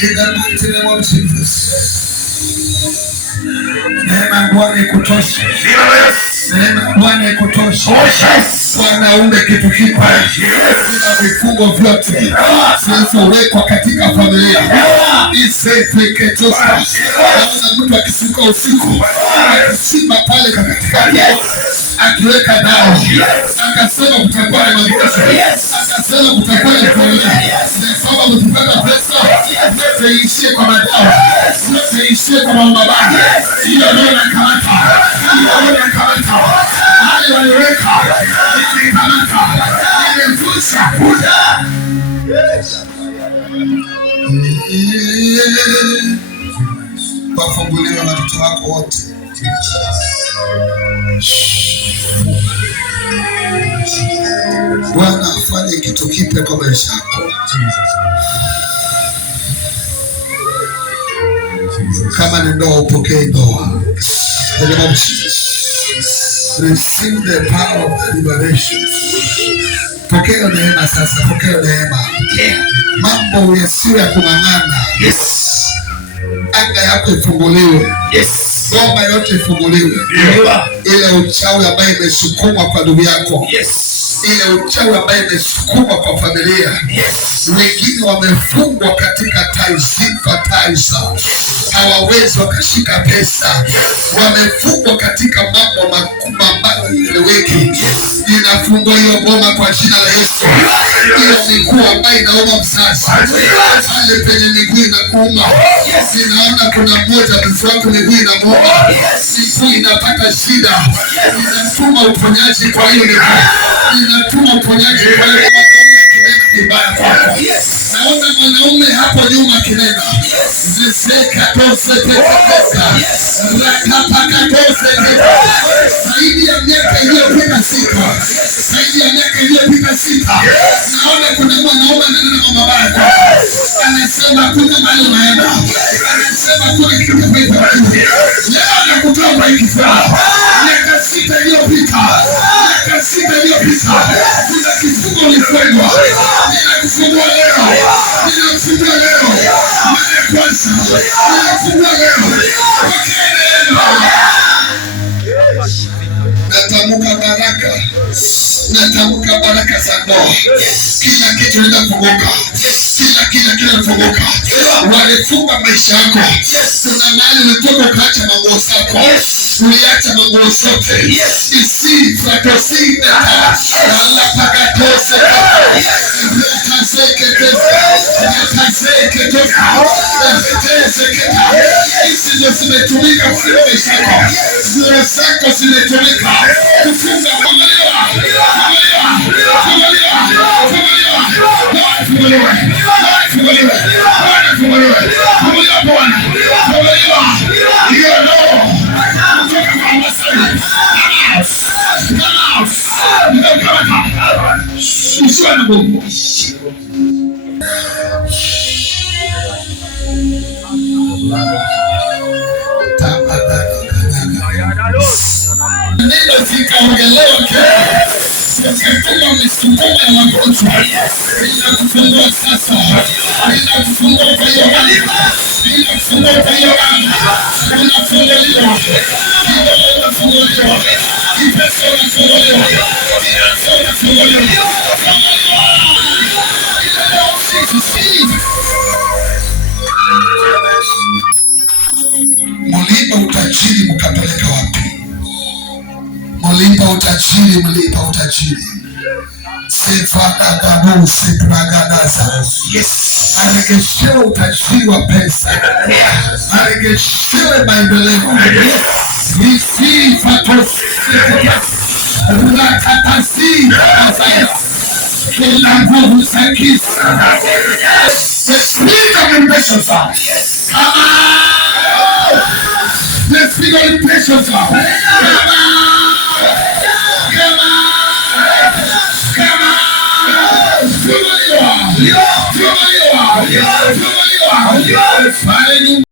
In the mighty name of Jesus. Neema Bwana ikutoshe. Neema Bwana ikutoshe. Bwana umbe kitu kipya. Kuna vifungo vyote zilizowekwa katika familia. Naona mtu akisuka usiku akisimama pale katikati akiweka dawa, akasema kutakuwa na magonjwa, akasema kutakuwa na kuolewa, kwamba mkipata pesa mtaishie kwa madawa, mtaishie kwa mabaya. Hiyo ndio nakamata, hiyo ndio nakamata. Hali waliweka nikamata, nimefusha kuda. Wafunguliwe watoto wako wote. Bwana afanye kitu kipya kwa maisha yako. Kama ni ndoa, upokee ndoa. Receive the power of the liberation. Pokea neema sasa, pokea neema. Mambo yasiyo ya kung'ang'ana. Anga yako ifunguliwe. Ngoma yote ifunguliwe. Ile uchawi ambaye imesukumwa kwa ndugu yako. Ile uchawi ambaye imesukumwa kwa familia. Wengine wamefungwa katika taifa, hawawezi wakashika pesa. Wamefungwa katika mambo makubwa ambayo hayaeleweki. Inafungwa hiyo ngoma kwa jina la Yesu. Hiyo miguu ambayo inauma mzazi, pale penye miguu inakuuma. Ninaona kuna mmoja miguu inamuuma, miguu inapata shida. Ninatuma uponyaji kwa hiyo miguu. Ninatuma uponyaji kwa hiyo kibaya kwako. Naona mwanaume hapo nyuma kinena. Ziseka tose pesa. Rakapaka tose pesa. Zaidi ya miaka iliyopita sita. Zaidi ya miaka iliyopita sita. Naona kuna mwanaume ananena mambo mabaya kwako. Anasema kuna mahali unaenda. Anasema kuna kitu kipita. Leo nakutoa kwa hiki sana. Miaka sita iliyopita. Miaka sita iliyopita. Kuna kifungo ulifungwa. Ninakufungua leo. Ninakufungua leo. Mara ya kwanza. Ninakufungua leo. Pokea neema. Natamka baraka. Natamka baraka za ndoa. Kila kitu kinafunguka. Kila kinafunguka. Walifunga maisha yako. Kuna mahali ulitoka ukaacha manguo zako. Uliacha manguo zote. Isi fratosine ta. Wala pakatose. Nakazeke tesa. Nakazeke tesa. Nakazeke tesa. Isi ndio zimetumika kufunga maisha yako. Zura zako zimetumika kufunga familia. Neno zikaongelewa kama misukumo ya magonjwa. Ninakufungua sasa. Ninakufungua kwa hiyo hali. Ninakufungua kwa hiyo hali. Unafunguliwa. Kidogo unafunguliwa. Kipesa unafunguliwa. Kiasi unafunguliwa. Mlipa utajiri mkapeleka wapi? Mlipa utajiri, mlipa utajiri. Sefadagabu sebragadaza. Aregeshewe utajiri wa pesa. Aregeshewe maendeleo. Receive rakatasi azaya. Kila nguvu za giza. The spirit of impatience. Come on. The spirit of impatience. Come on. Come on.